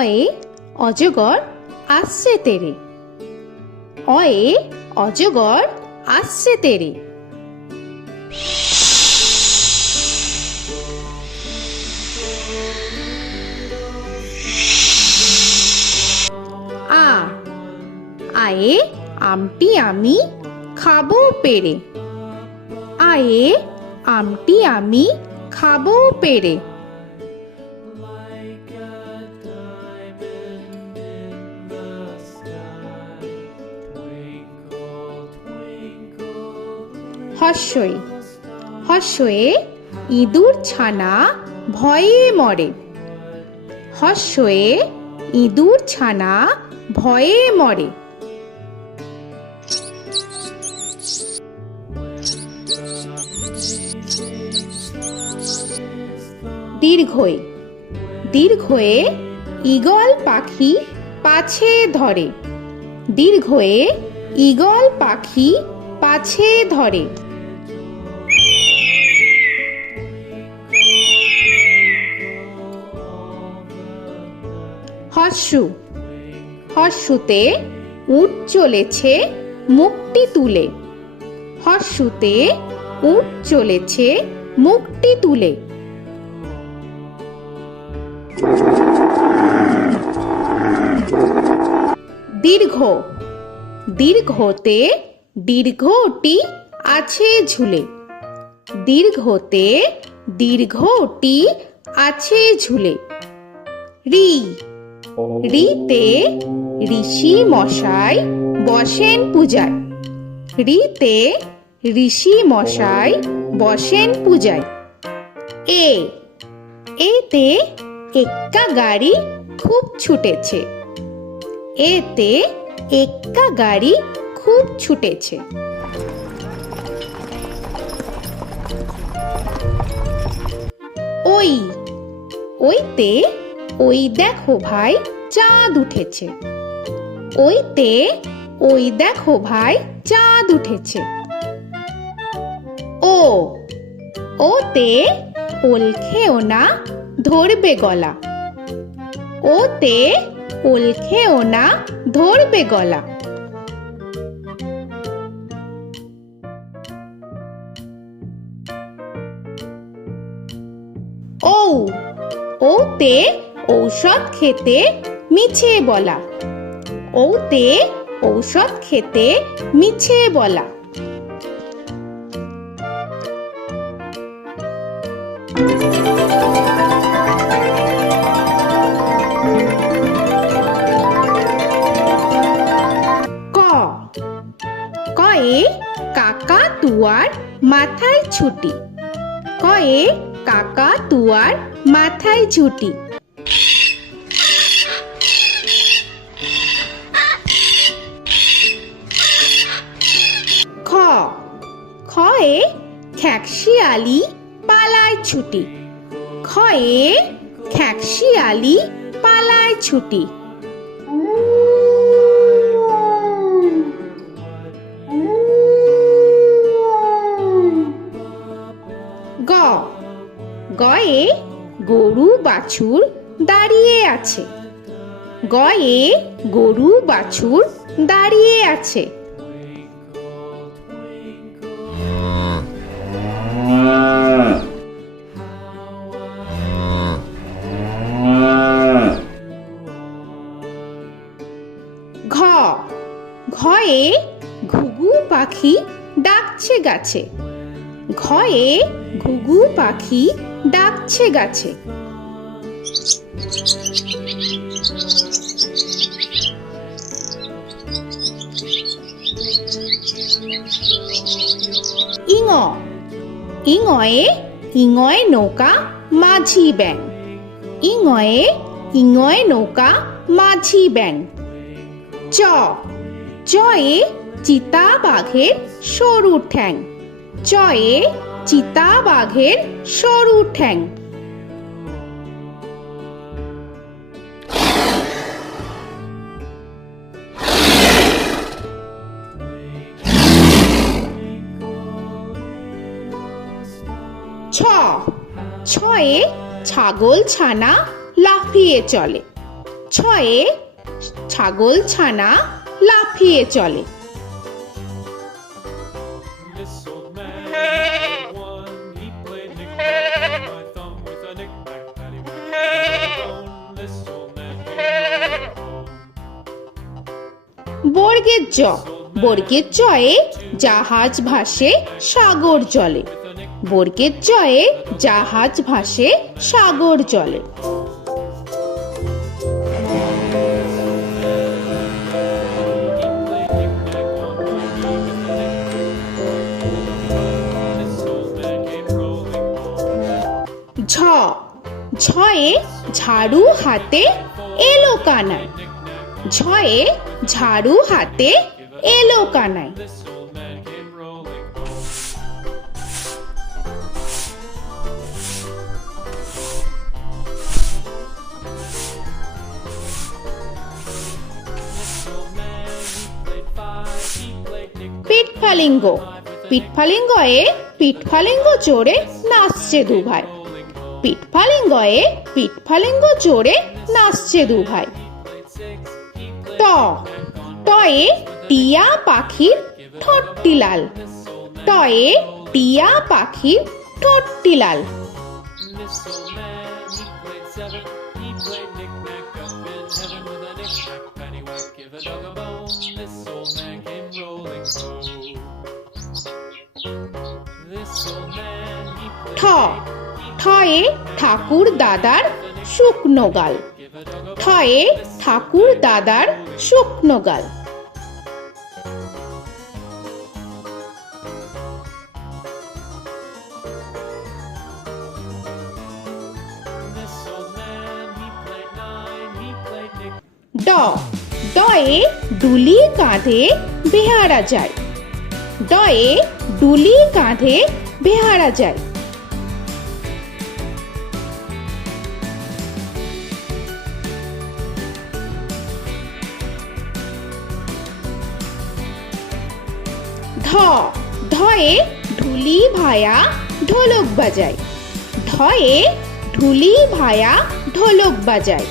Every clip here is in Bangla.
অয়ে অজগর আসছে তেরে। অয়ে অজগর আসছে তেরে। আ আয়ে আমটি আমি খাবো পেরে। আয়ে আমটি আমি খাবো পেরে। হর্ষই হর্ষয়ে ইঁদুর ছানা ভয়ে মরে। হর্ষয়ে ইঁদুর ছানা ভয়ে মরে। দীর্ঘই দীর্ঘয়ে ঈগল পাখি পাছে ধরে। দীর্ঘয়ে ঈগল পাখি পাছে ধরে। হর্ষু হর্ষুতে উট চলেছে মুখটি তুলে। হর্ষুতে উট চলেছে মুখটি তুলে। দীর্ঘ দীর্ঘতে দীর্ঘটি আছে ঝুলে। দীর্ঘতে দীর্ঘটি আছে ঝুলে। রি রিতে ঋষি মশাই বসেন পূজায়। রিতে ঋষি মশাই বসেন পূজায়। এ এতে এক্কা গাড়ি খুব ছুটেছে। এতে এক্কা গাড়ি খুব ছুটেছে। ওই ওইতে ওই দেখো ভাই চাঁদ উঠেছে। ওইতে ওই দেখো ভাই চাঁদ উঠেছে। ও ওতে ওল খেও না ধরবে গলা। ওতে ওল খেও না ধরবে গলা। ঔ ওতে ঔষধ খেতে মিছে বলা। ওতে ঔষধ খেতে মিছে বলা। ক কয়ে কাকা তুয়ার মাথায় ছুটি। কয়ে কাকা তুয়ার মাথায় ছুটি। খ খয়ে খ্যাকশিয়ালি পালায় ছুটি। খয়ে খ্যাকশিয়ালি পালায় ছুটি। গ গয়ে গরু বাছুর দাঁড়িয়ে আছে। গয়ে গরু বাছুর দাঁড়িয়ে আছে। ঘ ঘয়ে ঘুঘু পাখি ডাকছে গাছে। ঘয়ে ঘুঘু পাখি ডাকছে গাছে। ইঙ ইঙয়ে ইঙয় নৌকা মাঝি ব্যাং। ইঙয়ে ইঙয় নৌকা মাঝি ব্যাং। চ চয়ে চিতা বাঘের সরু ঠ্যাং। চয়ে চিতা বাঘের সরু ঠ্যাং। ছ ছয়ে ছাগল ছানা লাফিয়ে চলে। ছয়ে ছাগল ছানা লাফিয়ে চলে। This old man had one. He played knick-knack, my thumb with a knick-knack, paddywhack, bone. This old man came home. বর্গের জ, বর্গের জয়ে জাহাজ ভাসে সাগর জলে। বর্গের জয়ে জাহাজ ভাসে সাগর জলে। ঝ, ঝয়ে ঝাড়ু হাতে এলো কানাই। ঝয়ে ঝাড়ু হাতে এলো Kanai. This old man came rolling. This old man, he played five. He played knick-knack. পিঠফালিঙ্গ, পিঠফালিঙ্গয়ে পিঠফালিঙ্গ চড়ে নাচছে দু ভাই। পিঠফালিঙ্গয়ে পিঠফালিঙ্গ চড়ে নাচছে দু ভাই। ট, টয়ে টিয়া পাখির ঠোঁটটি লাল। টয়ে টিয়া পাখির ঠোঁটটি লাল। This old man, he played seven. He played knick-knack up in heaven with a knick-knack, paddywhack, give a dog a bone. This old man came rolling home. This old man, he ঠ, played ঠয়ে ঠাকুর দাদার শুকনো গাল। give a dog a ঠয়ে ঠাকুর দাদার শুকনো গাল। This old man, he played nine. He played knick. ড, ডয়ে ডুলি কাঁধে বেহারা যায়। ডয়ে ডুলি কাঁধে বেহারা যায়। ধ, ধয়ে ঢুলি ভায়া ঢোলক বাজায়। ধয়ে ঢুলি ভায়া ঢোলক বাজায়।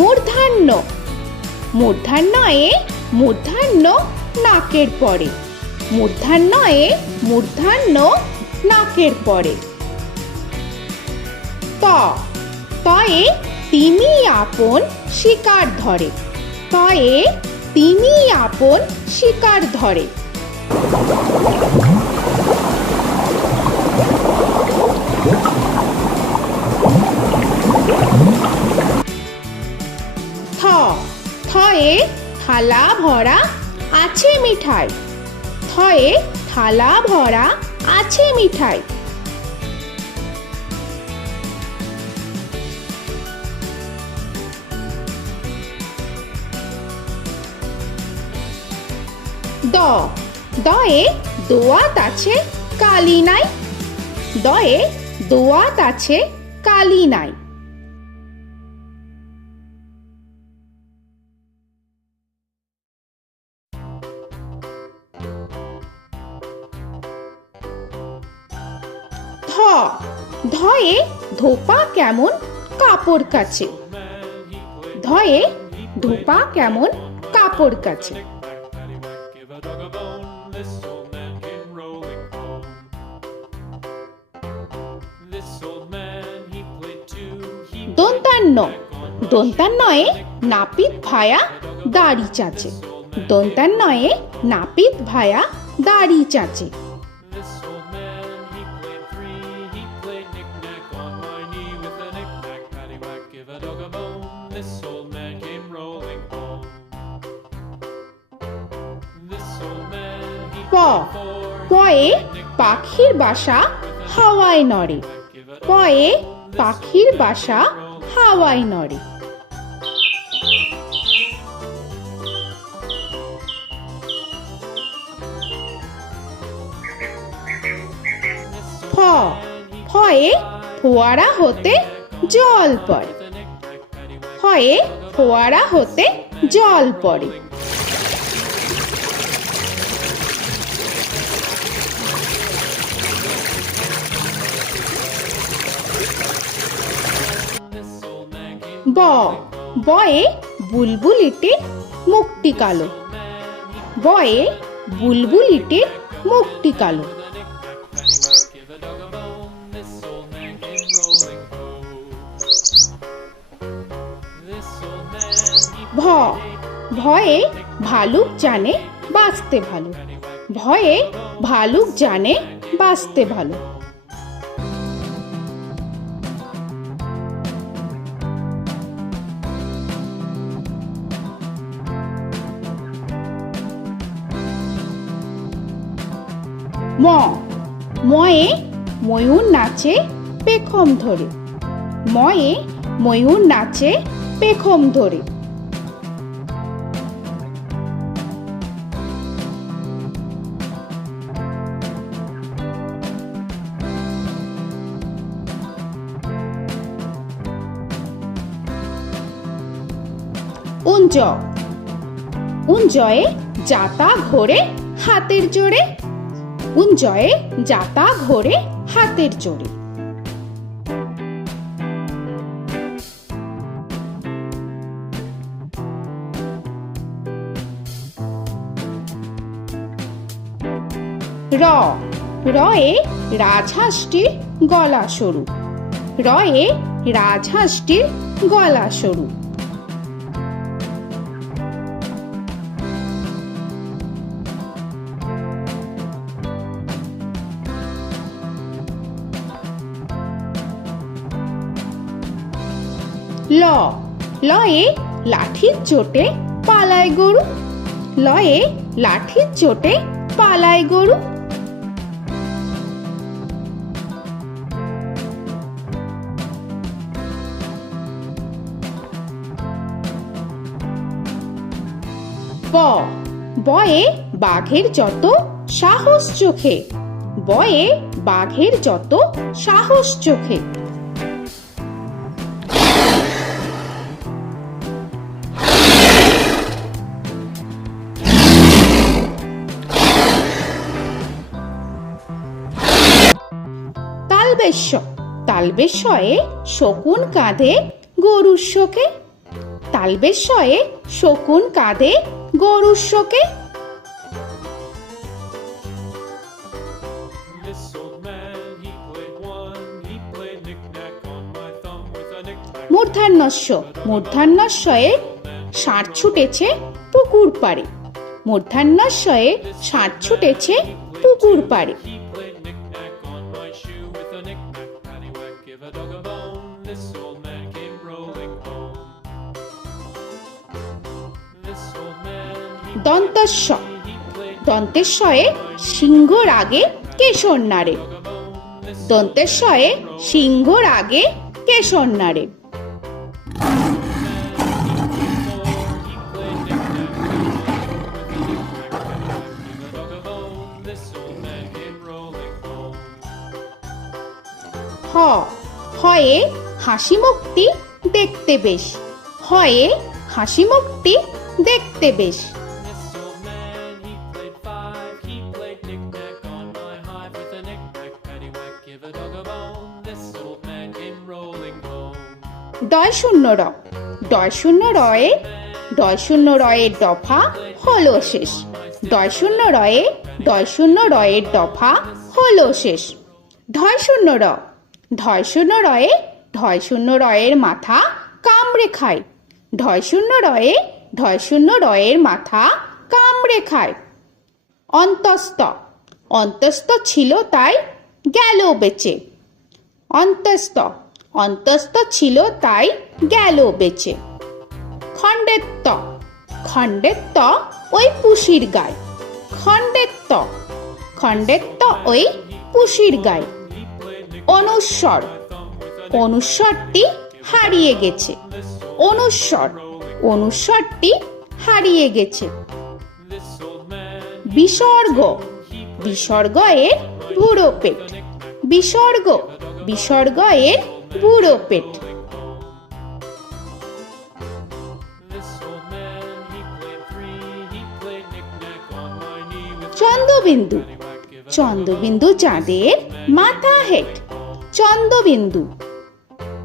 মূর্ধন্য, মূর্ধন্যয়ে মূর্ধন্য নাকের পরে। মূর্ধন্যয়ে মূর্ধন্য নাকের পরে। ত, তয়ে তিমি আপন শিকার ধরে। তয়ে তিমি আপন শিকার ধরে। থ, থয়ে থালা ভরা আছে মিঠাই। থয়ে থালা ভরা আছে মিঠাই। দ, দয়ে দোয়াত আছে কালি নাই। দয়ে দোয়াত আছে কালি নাই। ধ, ধয়ে ধোপা কেমন কাপড় কাছে। ধয়ে ধোপা কেমন কাপড় কাছে। Paddywhack, give a dog a bone. This old man came rolling home. This old man, he played two. He দন্তান্ন, দন্তান্নয়ে নাপিত ভায়া দাড়ি চাচে। দন্তান্নয়ে নাপিত ভায়া দাড়ি চাচে। This old man, he played three. He played knick-knack on my knee with a knick-knack, paddywhack, give a dog a bone. This old man came rolling home. This old man, he প, played four. পয়ে পাখির বাসা হাওয়ায় নড়ে। পয়ে পাখির বাসা হাওয়ায় নড়ে। ফ, ফয়ে ফোয়ারা হতে জল পড়ে। ফয়ে ফোয়ারা হতে জল পড়ে। ব বয়ে বুলবুলিটির মুখটি কালো। বয়ে বুলবুলিটির মুখটি কালো। Give a dog a bone, this old man came rolling home. This old man, he ভ ভয়ে ভালুক জানে বাঁচতে ভালো। ভয়ে ভালুক জানে বাঁচতে ভালো। ম ময়ে ময়ূর নাচে পেখম ধরে। ময়ে ময়ূর নাচে পেখম ধরে। উঞ্জ উঞ্জয়ে যাতা ঘোরে হাতের জোরে। উঞ্জয়ে যাতা ঘোরে হাতের জোরে। র রয়ে রাজহাঁসটির গলা সরু। রয়ে রাজহাঁসটির গলা সরু। ল লয়ে লাঠির চোটে পালায় গরু। লয়ে লাঠির চোটে পালায় গরু। ব বয়ে বাঘের যত সাহস চোখে। বয়ে বাঘের যত সাহস চোখে। তালবেশ্য তালবেশ্যয়ে শকুন কাঁধে গরুর শোকে। তালবেশ্যয়ে শকুন কাঁধে গরুর শোকে। This old man, he played one, he played knick-knack on my thumb with a knick-knack. মূর্ধন্যস্য মূর্ধন্যস্যয়ে ষাঁড় ছুটেছে পুকুর পাড়ে। মূর্ধন্যস্যয়ে ষাঁড় ছুটেছে পুকুর পাড়ে। He played knick-knack on my shoe with a knick-knack, paddywhack, give a dog a bone. This old man came rolling home. This old man, দন্তস্য he played দন্তেশ্বয়ে সিংহর আগে কেশর নাড়ে। dog a bone. This দন্তেশ্বয়ে সিংহর আগে কেশর নাড়ে। he played knick-knack on my shoe with a knick-knack, paddywhack, give a dog a bone. This old man came rolling home. হ হয়ে হাসি মুখটি দেখতে বেশ। হয়ে হাসি মুখটি দেখতে বেশ। This old man, he played five, he played knick-knack on my hive with a knick-knack, paddywhack, give a dog a bone. This old man came rolling home. ডয় শূন্য র ডয় শূন্য রয়ে ডয় শূন্য রয়ের দফা হলো শেষ। ডয় শূন্য রয়ে ডয় শূন্য রয়ের দফা হলো শেষ। ঢয় শূন্য র ঢয় শূন্য রয়ে ঢয় শূন্য রয়ের মাথা কামড়ে খায়। ঢয় শূন্য রয়ে ঢয় শূন্য রয়ের মাথা কামড়ে খায়। অন্তস্থ অন্তস্থ ছিল তাই গেল বেঁচে। অন্তস্থ অন্তস্থ ছিল তাই গেল বেঁচে। খণ্ডেত্ব খণ্ডেত্ব ওই পুষির গায়। খণ্ডেত্ব খণ্ডেত্ব ওই পুষির গায়। অনুস্বর অনুস্বরটি হারিয়ে গেছে। অনুস্বর অনুস্বরটি হারিয়ে গেছে। This old man, বিসর্গ বিসর্গ এর বুড়ো পেট। বিসর্গ বিসর্গ এর বুড়ো পেট। this old man, he played three, he played knick-knack on my knee with Chandrabindu paddywhack, give a Chandrabindu চাঁদের মাথা হেট। চন্দ্রবিন্দু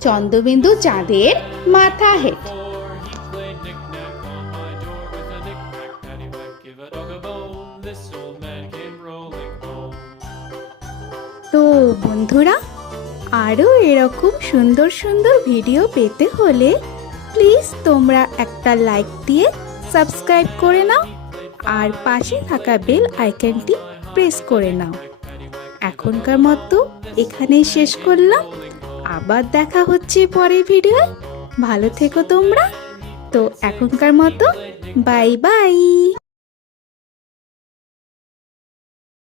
চন্দ্রবিন্দু চাঁদের মাথা head. Before he played knick-knack on my door with a knick-knack, paddywhack, give a dog a bone. This old man came rolling home. তো বন্ধুরা, আরও এরকম সুন্দর সুন্দর ভিডিও পেতে হলে প্লিজ তোমরা একটা লাইক দিয়ে সাবস্ক্রাইব করে নাও আর পাশে থাকা বেল আইকনটি প্রেস করে নাও। এখনকার মতো এখানেই শেষ করলাম, আবার দেখা হচ্ছে পরের ভিডিও। ভালো থেকো তোমরা। তো এখনকার মতো বাই বাই।